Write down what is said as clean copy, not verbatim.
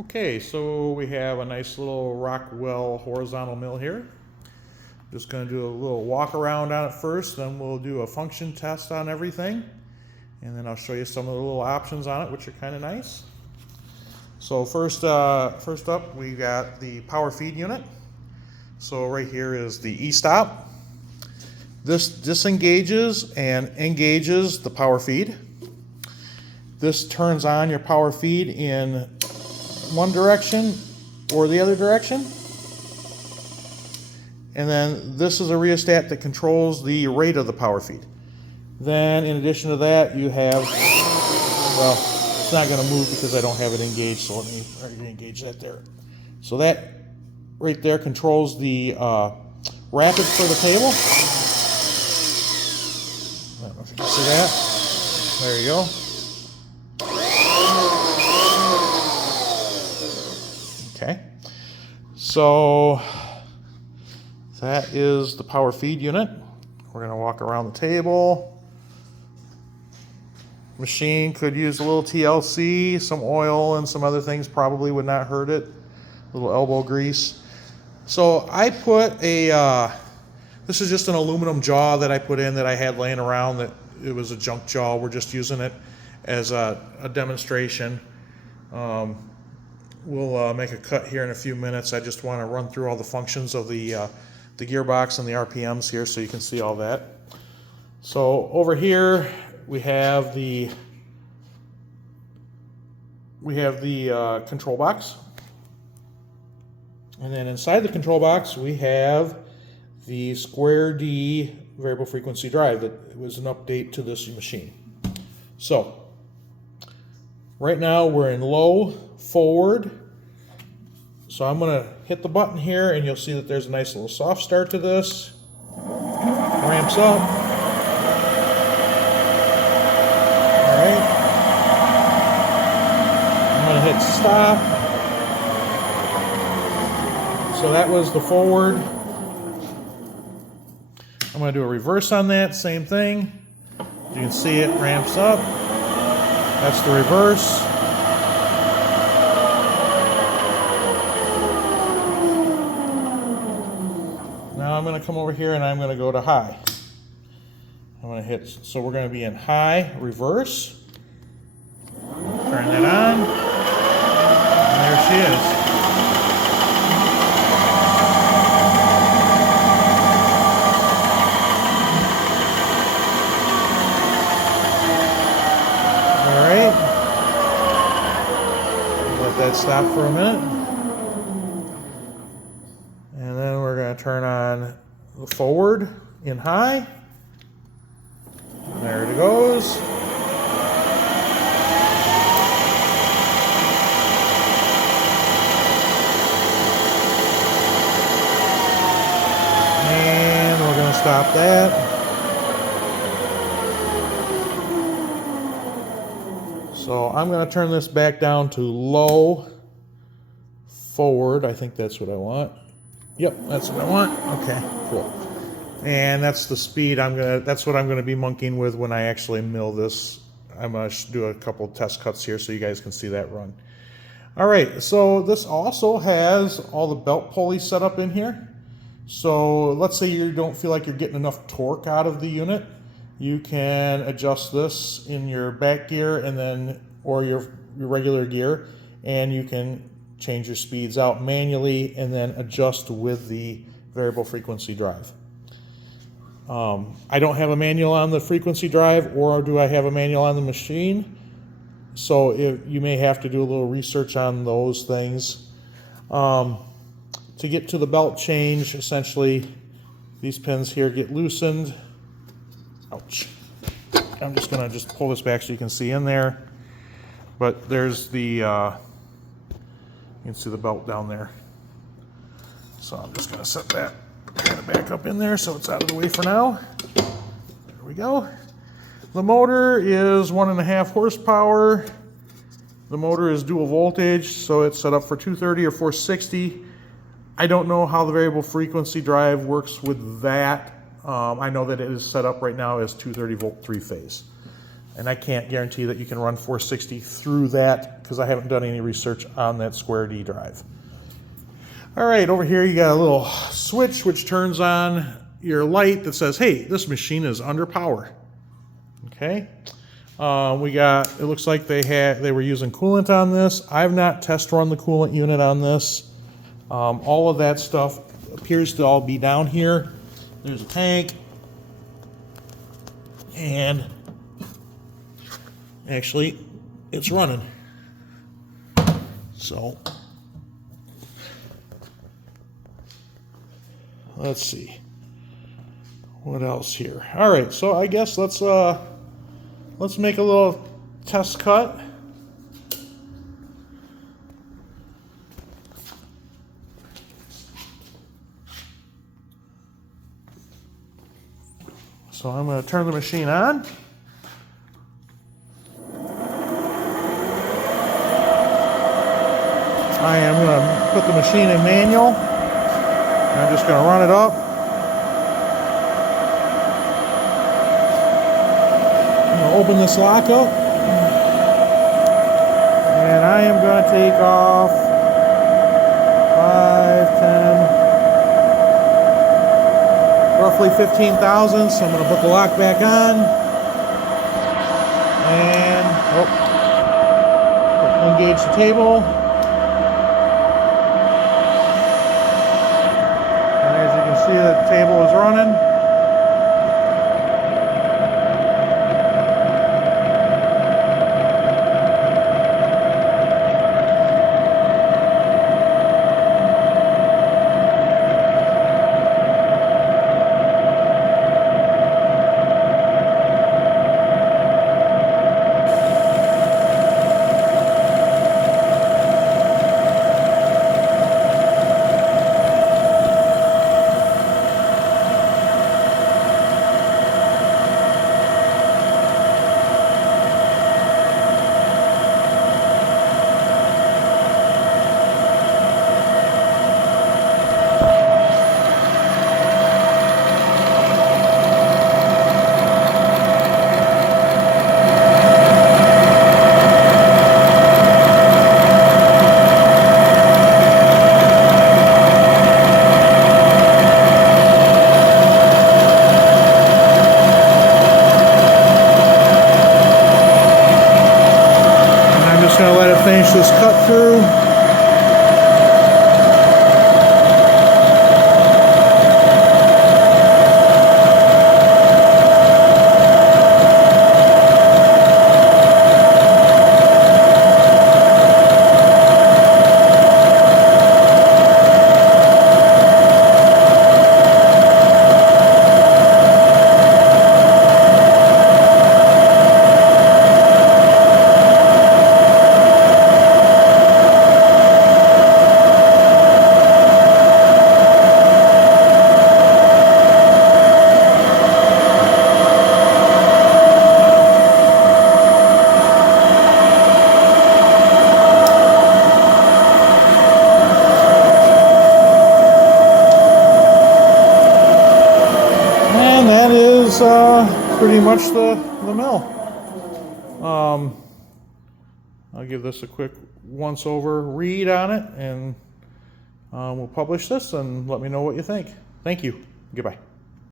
Okay, so we have a nice little Rockwell horizontal mill here. Just going to do a little walk around on it first, then we'll do a function test on everything, and then I'll show you some of the little options on it, which are kind of nice. So first up, we got the power feed unit. So right here is the E-stop. This disengages and engages the power feed. This turns on your power feed in one direction or the other direction. And then this is a rheostat that controls the rate of the power feed. Then in addition to that, you have, well, it's not going to move because I don't have it engaged, so let me already engage that there. So that right there controls the rapids for the table. I don't know if you can see that. There you go. Okay, so that is the power feed unit. We're going to walk around the table. Machine could use a little TLC, some oil, and some other things probably would not hurt it. A little elbow grease. So I put a, this is just an aluminum jaw that I put in that I had laying around, that it was a junk jaw. We're just using it as a demonstration. We'll make a cut here in a few minutes. I just want to run through all the functions of the gearbox and the RPMs here so you can see all that. So over here we have the control box. And then inside the control box we have the Square D variable frequency drive that was an update to this machine. So right now we're in low forward. So I'm going to hit the button here and you'll see that there's a nice little soft start to this. Ramps up. Alright. I'm going to hit stop. So that was the forward. I'm going to do a reverse on that, same thing. You can see it ramps up. That's the reverse. Now I'm going to come over here and I'm going to go to high. I'm going to hit, so we're going to be in high, reverse. Turn that on. And there she is. Alright. Let that stop for a minute. And then we're going to turn on the forward in high. There it goes. And we're going to stop that. So I'm going to turn this back down to low forward. I think that's what I want. Yep, that's what I want. Okay, cool. And that's the speed that's what I'm gonna be monkeying with when I actually mill this. I'm gonna do a couple test cuts here so you guys can see that run. All right, so this also has all the belt pulleys set up in here. So let's say you don't feel like you're getting enough torque out of the unit. You can adjust this in your back gear and then, or your regular gear, and you can change your speeds out manually and then adjust with the variable frequency drive. I don't have a manual on the frequency drive, or do I have a manual on the machine? So you may have to do a little research on those things. To get to the belt change, essentially these pins here get loosened. Ouch. I'm just going to pull this back so you can see in there. But there's the you can see the belt down there. So I'm just going to set that kind of back up in there so it's out of the way for now. There we go. The motor is 1.5 horsepower. The motor is dual voltage, so it's set up for 230 or 460. I don't know how the variable frequency drive works with that. I know that it is set up right now as 230 volt 3-phase. And I can't guarantee that you can run 460 through that because I haven't done any research on that Square D drive. All right, over here you got a little switch which turns on your light that says, hey, this machine is under power. Okay. We got, it looks like they were using coolant on this. I've not test run the coolant unit on this. All of that stuff appears to all be down here. There's a tank. And actually, it's running. So, let's see. What else here? All right, so I guess let's make a little test cut. So I'm going to turn the machine on. I am going to put the machine in manual. I'm just going to run it up. I'm going to open this lock up. And I am going to take off 5, 10, roughly 15,000. So I'm going to put the lock back on. And engage the table. See that the table is running. Going to let it finish this cut through. Pretty much the mill. I'll give this a quick once over read on it, and we'll publish this and let me know what you think. Thank you. Goodbye.